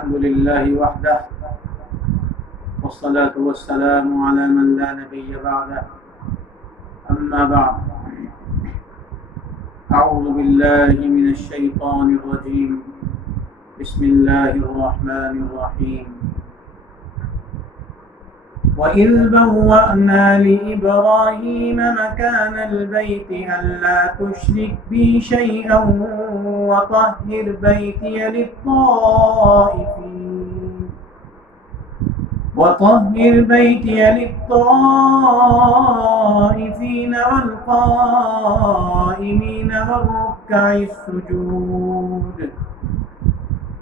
الحمد لله وحده والصلاة والسلام على من لا نبي بعده أما بعد أعوذ بالله من الشيطان الرجيم بسم الله الرحمن الرحيم وَإِذْ بَوَّأْنَا لِإِبْرَاهِيمَ مَكَانَ الْبَيْتِ أَلَّا تُشْرِكْ بِي شَيْئًا وَطَهِّرْ بَيْتِيَ لِلطَّائِفِينَ وَالْقَائِمِينَ وَالرُّكَّعِ السُّجُودِ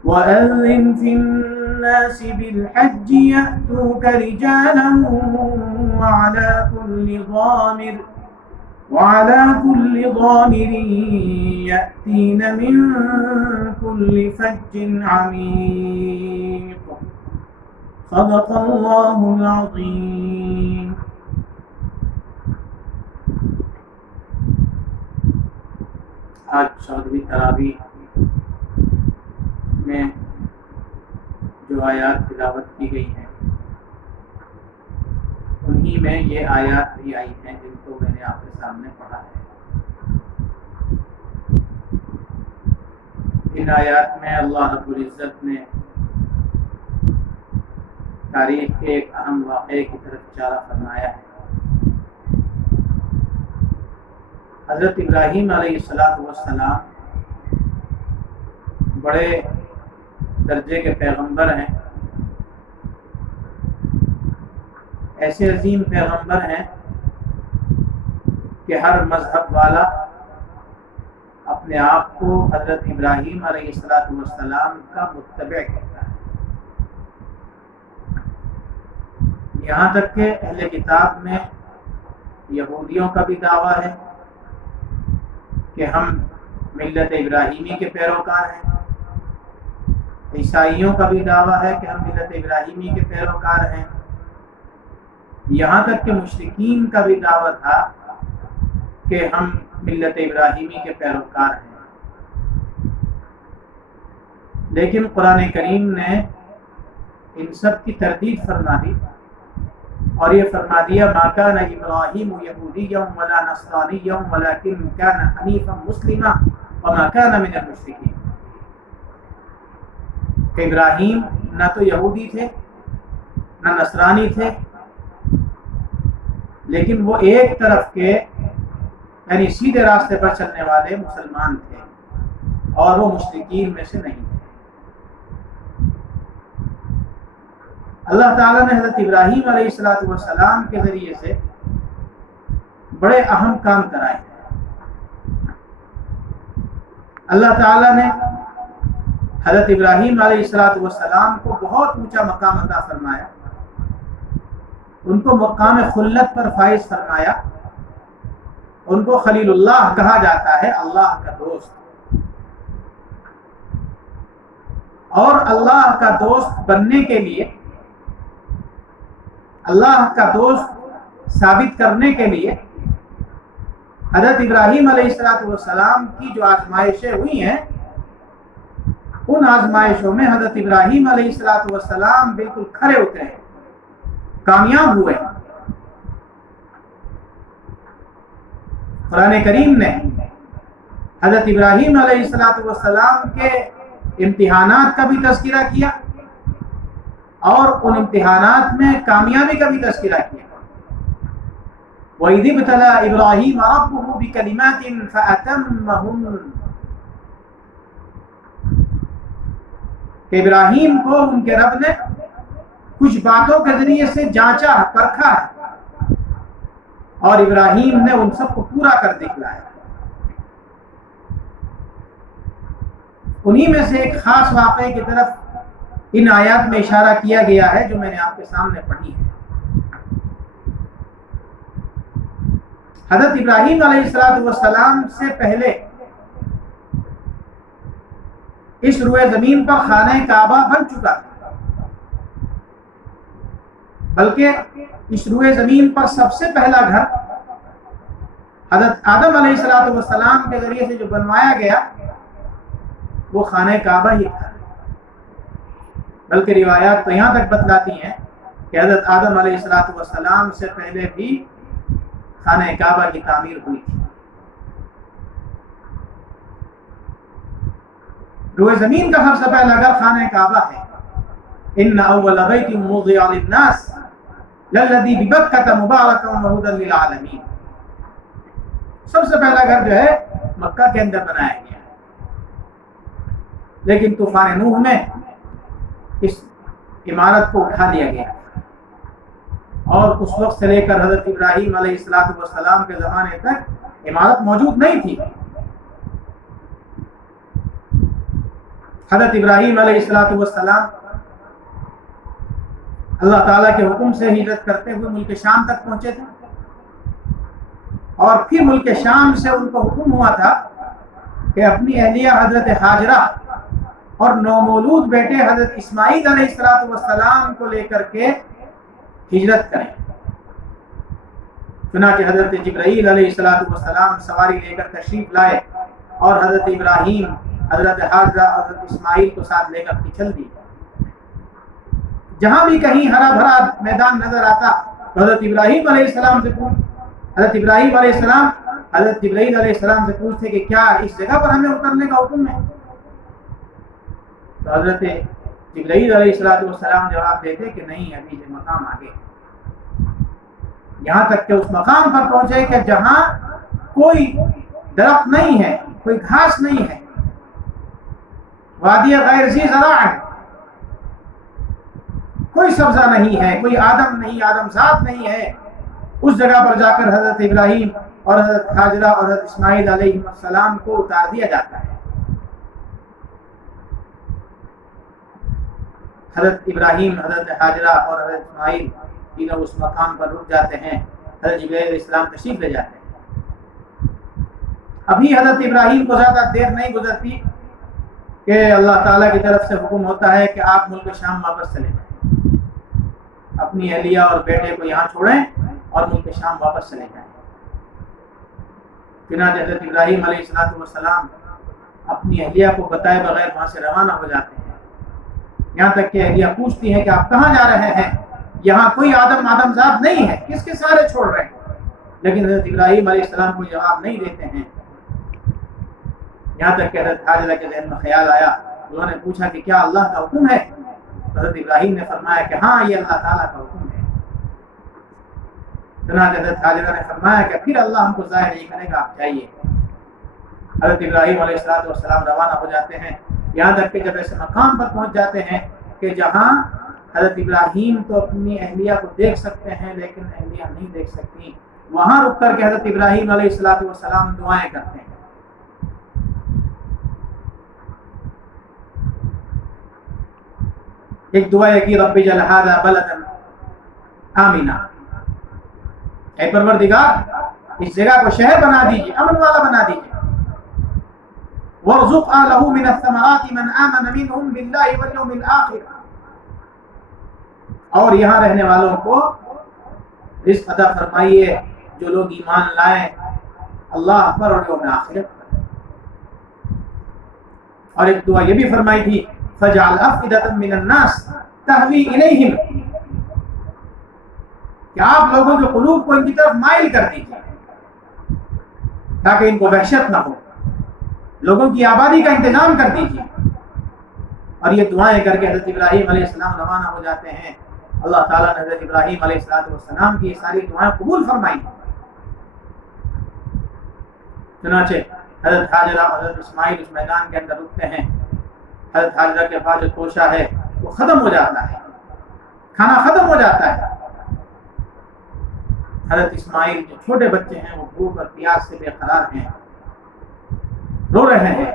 وَأَذِّنْ فِي النَّاسِ بِالْحَجِّ يَأْتُوكَ رِجَالًا وَعَلَى كُلِّ ضَامِرٍ يَأْتِينَ مِنْ كُلِّ فَجٍّ عَمِيقٍ صدق اللہ العظیم۔ آج 14ویں تراویح میں جو آیات تلاوت کی گئی ہیں انہی میں یہ آیات بھی آئی ہیں جن کو میں نے آپ کے سامنے پڑھا ہے۔ ان آیات میں اللہ رب العزت نے تاریخ کے ایک اہم واقعے کی طرف اشارہ فرمایا ہے۔ حضرت ابراہیم علیہ السلام بڑے درجے کے پیغمبر ہیں، ایسے عظیم پیغمبر ہیں کہ ہر مذہب والا اپنے آپ کو حضرت ابراہیم علیہ السلام کا متبع کہتا ہے۔ یہاں تک کہ اہل کتاب میں یہودیوں کا بھی دعویٰ ہے کہ ہم ملت ابراہیمی کے پیروکار ہیں، عیسائیوں کا بھی دعویٰ ہے کہ ہم ملت ابراہیمی کے پیروکار ہیں، یہاں تک کہ مشرکین کا بھی دعویٰ تھا کہ ہم ملت ابراہیمی کے پیروکار ہیں۔ لیکن قرآن کریم نے ان سب کی تردید فرما دی اور یہ فرما دیا ما کان ابراہیم یہودیا ولا نصرانیا ولکن کان حنیفا مسلما وما کان من المشرکین، کہ ابراہیم نہ تو یہودی تھے نہ نصرانی تھے، لیکن وہ ایک طرف کے یعنی سیدھے راستے پر چلنے والے مسلمان تھے اور وہ مشرکین میں سے نہیں تھے۔ اللہ تعالیٰ نے حضرت ابراہیم علیہ السلام کے ذریعے سے بڑے اہم کام کرائے ہیں۔ اللہ تعالیٰ نے حضرت ابراہیم علیہ السلام کو بہت اونچا مقام عطا فرمایا، ان کو مقام خلت پر فائز فرمایا، ان کو خلیل اللہ کہا جاتا ہے، اللہ کا دوست، اور اللہ کا دوست بننے کے لیے، اللہ کا دوست ثابت کرنے کے لیے حضرت ابراہیم علیہ السلام کی جو آزمائشیں ہوئی ہیں، ان آزمائشوں میں حضرت ابراہیم علیہ السلام بالکل کھرے اترے ہیں، کامیاب ہوئے۔ قرآن کریم نے حضرت ابراہیم علیہ السلام کے امتحانات کا بھی تذکرہ کیا اور ان امتحانات میں کامیابی کا بھی تذکرہ کیا۔ وَإِذِ ابْتَلَىٰ إِبْرَاهِيمَ رَبُّهُ بِكَلِمَاتٍ فَأَتَمَّهُنَّ، کہ ابراہیم کو ان کے رب نے کچھ باتوں کے ذریعے سے جانچا، پرکھا ہے، اور ابراہیم نے ان سب کو پورا کر دکھلایا۔ انہی میں سے ایک خاص واقعے کی طرف ان آیات میں اشارہ کیا گیا ہے جو میں نے آپ کے سامنے پڑھی ہے۔ حضرت ابراہیم علیہ السلام سے پہلے اس روئے زمین پر خانہ کعبہ بن چکا تھا، بلکہ اس روئے زمین پر سب سے پہلا گھر حضرت آدم علیہ السلام کے ذریعے سے جو بنوایا گیا وہ خانہ کعبہ ہی تھا۔ بلکہ روایات تو یہاں تک بتلاتی ہیں کہ حضرت آدم علیہ السلام سے پہلے بھی خانہ کعبہ کی تعمیر ہوئی تھی۔ روئے زمین کا سب سے پہلا گھر خانہ کعبہ ہے۔ ان اول بیت وضع للناس للذی ببکۃ مبارکا وہدی للعالمین، سب سے پہلا گھر جو ہے مکہ کے اندر بنایا گیا، لیکن طوفان نوح میں اس عمارت کو اٹھا لیا گیا، اور اس وقت سے لے کر حضرت ابراہیم علیہ السلام کے زمانے تک عمارت موجود نہیں تھی۔ حضرت ابراہیم علیہ السلام اللہ تعالیٰ کے حکم سے ہجرت کرتے ہوئے ملک شام تک پہنچے تھے، اور پھر ملک شام سے ان کو حکم ہوا تھا کہ اپنی اہلیہ حضرت ہاجرہ اور نومولود بیٹے حضرت اسماعیل علیہ السلام کو لے کر کے ہجرت کریں۔ چنانچہ حضرت جبرائیل علیہ السلام سواری لے کر تشریف لائے، اور حضرت ابراہیم، حضرت حاجرہ، حضرت اسماعیل کو ساتھ لے کر پچھل دی۔ جہاں بھی کہیں ہرا بھرا میدان نظر آتا تو حضرت ابراہیم علیہ السلام سے حضرت ابراہیم علیہ السلام حضرت جبرائیل علیہ السلام سے پوچھتے کہ کیا اس جگہ پر ہمیں اترنے کا حکم ہے؟ تو حضرت جبرائیل علیہ السلام جواب دیتے کہ نہیں، ابھی یہ مقام آگے، یہاں تک کہ اس مقام پر پہنچے کہ جہاں کوئی درخت نہیں ہے، کوئی گھاس نہیں ہے، وادی غیر ذی زرع ہے، کوئی سبزہ نہیں ہے، کوئی آدم نہیں، آدم ذات نہیں ہے۔ اس جگہ پر جا کر حضرت ابراہیم اور حضرت ہاجرہ اور حضرت اسماعیل علیہ السلام کو اتار دیا جاتا ہے۔ حضرت ابراہیم، حضرت ہاجرہ اور حضرت اسماعیل تینوں اس مقام پر رک جاتے ہیں، حضرت جبرائیل علیہ السلام تشریف لے جاتے ہیں۔ ابھی حضرت ابراہیم کو زیادہ دیر نہیں گزرتی کہ اللہ تعالیٰ کی طرف سے حکم ہوتا ہے کہ آپ ملک شام واپس چلے جائیں، اپنی اہلیہ اور بیٹے کو یہاں چھوڑیں اور ملک شام واپس چلے جائیں۔ چنانچہ حضرت ابراہیم علیہ السلام اپنی اہلیہ کو بتائے بغیر وہاں سے روانہ ہو جاتے ہیں، یہاں تک کہ اہلیہ پوچھتی ہیں کہ آپ کہاں جا رہے ہیں؟ یہاں کوئی آدم ذات نہیں ہے، کس کے سارے چھوڑ رہے ہیں؟ لیکن حضرت ابراہیم علیہ السلام کو جواب نہیں دیتے ہیں، یہاں تک کہ حضرت حاجرہ کے ذہن میں خیال آیا، انہوں نے پوچھا کہ کیا اللہ کا حکم ہے؟ حضرت ابراہیم نے فرمایا کہ ہاں، یہ اللہ تعالیٰ کا حکم ہے۔ چنانچہ حضرت حاجرہ نے فرمایا کہ پھر اللہ ہم کو ضائع نہیں کرے گا، آپ جائیے۔ حضرت ابراہیم علیہ السلام روانہ ہو جاتے ہیں، یہاں تک کہ جب ایسے مقام پر پہنچ جاتے ہیں کہ جہاں حضرت ابراہیم تو اپنی اہلیہ کو دیکھ سکتے ہیں لیکن اہلیہ نہیں دیکھ سکتی، وہاں رک کر کے حضرت ابراہیم علیہ السلام دعائیں کرتے ہیں۔ ایک دعا ہے کہ رب اجعل ھذا بلدا آمنا، اے پروردگار اس جگہ کو شہر بنا دیجیے، امن والا بنا دیجیے۔ وارزق اہلہ من الثمرات من آمن منہم باللہ والیوم الآخر، اور یہاں رہنے والوں کو رزق عطا فرمائیے جو لوگ ایمان لائیں اللہ پر اور یوم آخرت پر۔ اور ایک دعا یہ بھی فرمائی تھی فجعل افئدة من الناس تہوی الیہم، کہ آپ لوگوں کے قلوب کو ان کی طرف مائل کر دیجیے تاکہ ان کو وحشت نہ ہو، لوگوں کی آبادی کا انتظام کر دیجیے۔ اور یہ دعائیں کر کے حضرت ابراہیم علیہ السلام روانہ ہو جاتے ہیں۔ اللہ تعالیٰ نے حضرت ابراہیم علیہ السلام کی ساری دعائیں قبول فرمائی۔ چنانچہ حضرت حاجرہ اور حضرت اسماعیل اس میدان کے اندر رکتے ہیں۔ حضرت حاجرہ کے پاس جو توشہ ہے وہ ختم ہو جاتا ہے، کھانا ختم ہو جاتا ہے۔ حضرت اسماعیل جو چھوٹے بچے ہیں وہ بھوک اور پیاس سے بے قرار ہیں، رو رہے ہیں۔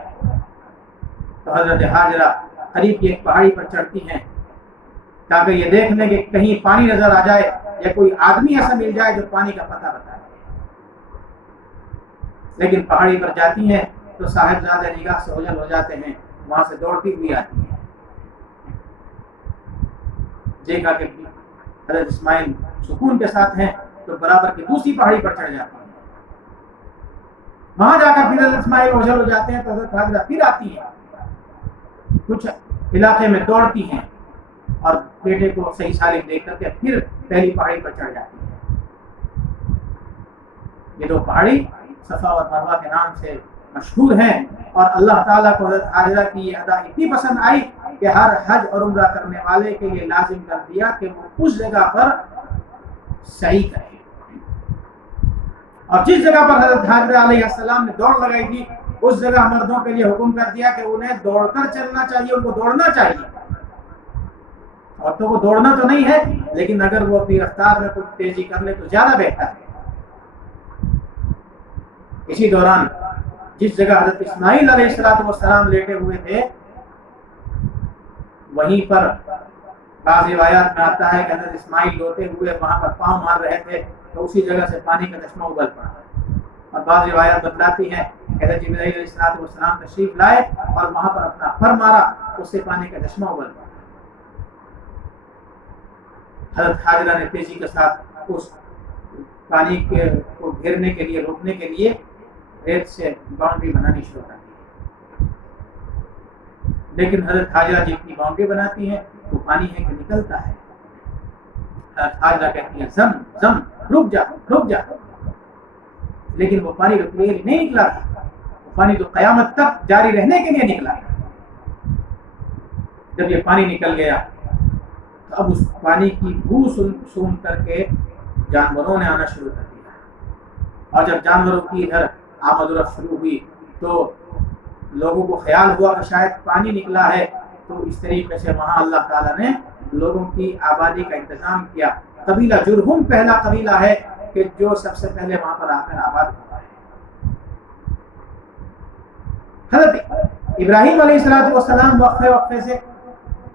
تو حضرت حاجرہ قریب کی ایک پہاڑی پر چڑھتی ہیں تاکہ یہ دیکھ لیں کہ کہیں پانی نظر آ جائے یا کوئی آدمی ایسا مل جائے جو پانی کا پتہ بتائے۔ لیکن پہاڑی پر جاتی ہیں تو صاحبزادہ نگاہ سے اوجھل ہو جاتے ہیں، وہاں سے دوڑتی ہوئی آتی ہیں۔ دیکھا کہ حضرت اسماعیل سکون کے ساتھ ہیں تو برابر کی دوسری پہاڑی پر چڑھ جاتی ہیں۔ وہاں جا کر پھر حضرت اسماعیل اوجھل ہو جاتے ہیں تو حضرت حاجرہ پھر آتی ہیں، کچھ علاقے میں دوڑتی ہیں، اور بیٹے کو صحیح سالم دیکھ کر کے پھر پہلی پہاڑی پر چڑھ جاتی ہے۔ یہ دو پہاڑی صفا اور مروہ کے نام سے مشہور ہیں، اور اللہ تعالیٰ کو حضرت حاجرہ کی یہ ادا اتنی پسند آئی کہ ہر حج اور عمرہ کرنے والے کے لیے لازم کر دیا کہ وہ اس جگہ پر سعی کرے، اور جس جگہ پر حضرت حاجرہ علیہ السلام نے دوڑ لگائی تھی اس جگہ مردوں کے لیے حکم کر دیا کہ انہیں دوڑ کر چلنا چاہیے، ان کو دوڑنا چاہیے۔ عورتوں کو دوڑنا تو نہیں ہے، لیکن اگر وہ اپنی رفتار میں کچھ تیزی کر لے تو زیادہ بہتر ہے۔ اسی دوران جس جگہ حضرت اسماعیل علیہ السلام لیٹے ہوئے تھے، وہیں پر بعض روایات میں آتا ہے کہ حضرت اسماعیل روتے ہوئے وہاں پر پاؤں مار رہے تھے تو اسی جگہ سے پانی کا چشمہ ابل پڑا، اور بعض روایات بتلاتی ہیں کہ حضرت جبرائیل علیہ السلام تشریف لائے اور وہاں پر اپنا پر مارا، اس سے پانی کا چشمہ ابل پڑا۔ حضرت حاجرہ نے تیزی کے ساتھ اس پانی کے کو گھیرنے کے لیے، روکنے کے لیے ریت سے باؤنڈری بنانی شروع کر دی، لیکن حضرت حاجرہ جتنی باؤنڈری بناتی ہیں وہ پانی ہے کہ نکلتا ہے۔ حضرت حاجرہ کہتی ہیں زم زم، رک جا رک جا، لیکن وہ پانی رکنے کے لیے نہیں نکلا تھا، وہ پانی تو قیامت تک جاری رہنے کے لیے نکلا تھا۔ جب یہ پانی نکل گیا تو اب اس پانی کی بو سون کر کے جانوروں نے آنا شروع کر دیا، اور جب جانوروں کی ادھر آمد و رفت شروع ہوئی تو لوگوں کو خیال ہوا کہ شاید پانی نکلا ہے، تو اس طریقے سے وہاں اللہ تعالیٰ نے لوگوں کی آبادی کا انتظام کیا۔ قبیلہ جرہم پہلا قبیلہ ہے کہ جو سب سے پہلے وہاں پر آ کر آباد ہوا ہے۔ حضرت ابراہیم علیہ السلام وقفے وقفے سے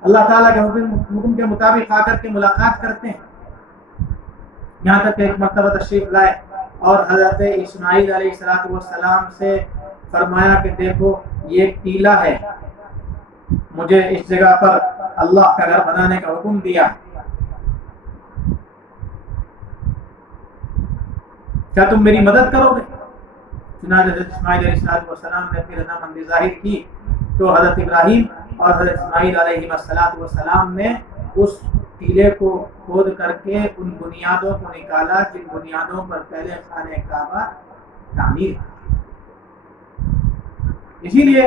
اللہ تعالیٰ کے حکم کے مطابق آ کر کے ملاقات کرتے ہیں، یہاں تک کہ ایک مرتبہ تشریف لائے اور حضرت اسماعیل علیہ السلام سے فرمایا کہ دیکھو یہ ایک ٹیلہ ہے، مجھے اس جگہ پر اللہ کا گھر بنانے کا حکم دیا، کیا تم میری مدد کرو گے؟ چنانچہ حضرت اسماعیل علیہ السلام نے اپنی رضامندی ظاہر کی تو حضرت ابراہیم اور حضرت اسماعیل علیہ السلام نے اس ٹیلے کو کھود کر کے ان بنیادوں کو نکالا جن بنیادوں پر پہلے خانہ کعبہ تعمیر کی۔ اسی لیے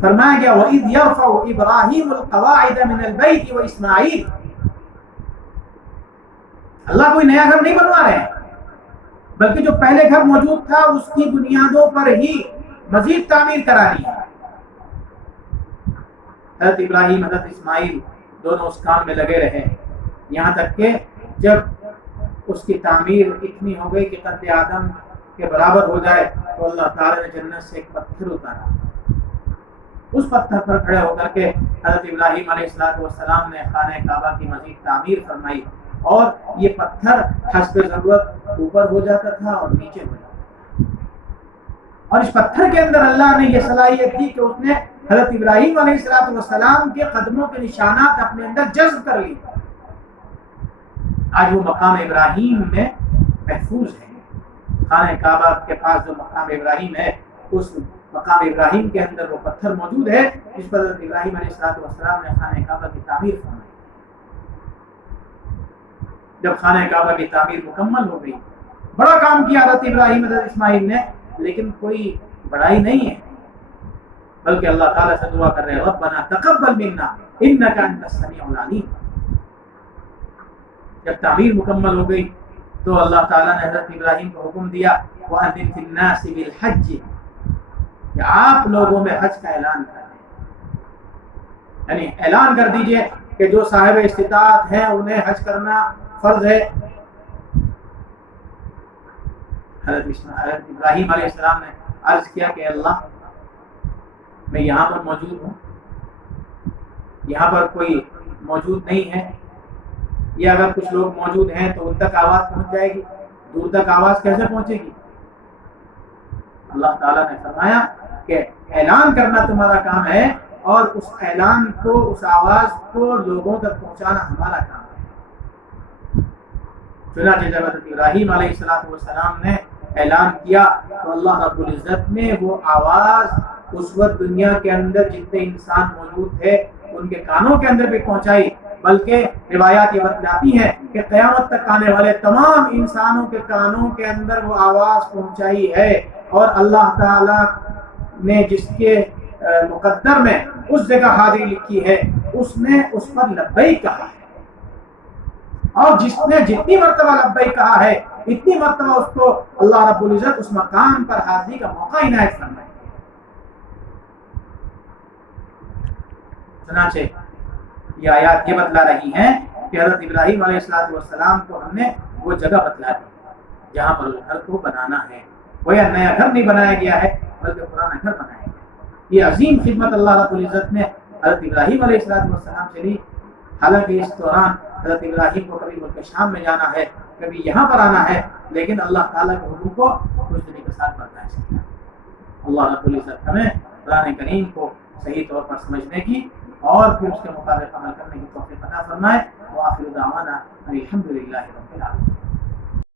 فرمایا گیا وَإِذْ يَرْفَعُ إِبْرَاهِيمُ الْقَوَاعِدَ مِنَ الْبَيْتِ وَإِسْمَاعِيلُ، اللہ کوئی نیا گھر نہیں بنوا رہے ہیں، بلکہ جو پہلے گھر موجود تھا اس کی بنیادوں پر ہی مزید تعمیر کرانی ہے۔ حضرت ابراہیم حضرت اسماعیل دونوں اس کام میں لگے رہے، یہاں تک کہ جب اس کی تعمیر اتنی ہو گئی کہ قد آدم کے برابر ہو جائے تو اللہ تعالی نے جنت سے ایک پتھر اتارا، اس پتھر پر کھڑے ہو کر کے حضرت ابراہیم علیہ السلام نے خانہ کعبہ کی مزید تعمیر فرمائی، اور یہ پتھر حسب ضرورت اوپر ہو جاتا تھا اور نیچے ہو جاتا تھا، اور اس پتھر کے اندر اللہ نے یہ صلاحیت دی کہ اس نے حضرت ابراہیم علیہ السلام کے قدموں کے نشانات اپنے اندر جذب کر لی۔ آج وہ مقام ابراہیم میں محفوظ ہے، خانہ کعبہ کے پاس جو مقام ابراہیم ہے اس مقام ابراہیم کے اندر وہ پتھر موجود ہے جس پر حضرت ابراہیم علیہ السلام نے خانہ کعبہ کی تعمیر فرمائی۔ جب خانہ کعبہ کی تعمیر مکمل ہو گئی، بڑا کام کیا حضرت ابراہیم حضرت اسماعیل نے، لیکن کوئی بڑائی نہیں ہے، بلکہ اللہ تعالیٰ سے دعا کر رہے ہیں ربنا تقبل منا انک انت السمیع العلیم۔ جب تعمیر مکمل ہو گئی تو اللہ تعالیٰ نے حضرت ابراہیم کو حکم دیا وَأَذِّن فِي النَّاسِ بِالْحَجِّ، کہ آپ لوگوں میں حج کا اعلان کر دیں، یعنی اعلان کر دیجئے کہ جو صاحب استطاعت ہیں انہیں حج کرنا فرض ہے۔ حضرت ابراہیم علیہ السلام نے عرض کیا کہ اللہ میں یہاں پر موجود ہوں، یہاں پر کوئی موجود نہیں ہے، یا اگر کچھ لوگ موجود ہیں تو ان تک آواز پہنچ جائے گی، دور تک آواز کیسے پہنچے گی؟ اللہ تعالیٰ نے فرمایا کہ اعلان کرنا تمہارا کام ہے، اور اس اعلان کو، اس آواز کو لوگوں تک پہنچانا ہمارا کام ہے۔ چنانچہ جب حضرت ابراہیم علیہ السلام نے اعلان کیا تو اللہ رب العزت نے وہ آواز اس وقت دنیا کے اندر جتنے انسان موجود تھے ان کے کانوں کے اندر بھی پہنچائی، بلکہ روایات یہ بتلاتی ہیں کہ قیامت تک آنے والے تمام انسانوں کے کانوں کے اندر وہ آواز پہنچائی ہے، اور اللہ تعالیٰ نے جس کے مقدر میں اس جگہ حاضری لکھی ہے اس نے اس پر لبیک کہا ہے، اور جس نے جتنی مرتبہ لبیک کہا ہے اتنی مرتبہ اس کو اللہ رب العزت اس مقام پر حاضری کا موقع عنایت فرمائے۔ چنانچہ یہ آیات یہ بتلا رہی ہیں کہ حضرت ابراہیم علیہ السلام کو ہم نے وہ جگہ بتلا دی جہاں پر گھر کو بنانا ہے، وہ یا نیا گھر نہیں بنایا گیا ہے بلکہ پرانا گھر بنایا گیا۔ یہ عظیم خدمت اللہ رب العزت نے حضرت ابراہیم علیہ السلام سے لی، حالانکہ اس دوران حضرت ابراہیم کو کبھی ملک شام میں جانا ہے، کبھی یہاں پر آنا ہے، لیکن اللہ تعالیٰ کے حکم کو کچھ دنوں کے ساتھ برداشت کیا۔ اللہ رب العزت ہمیں قرآن کریم کو صحیح طور پر سمجھنے کی اور پھر اس کے مطابق عمل کرنے کی توفیق عطا فرمائے۔ وآخر دعوانا الحمد للہ رب العالمین۔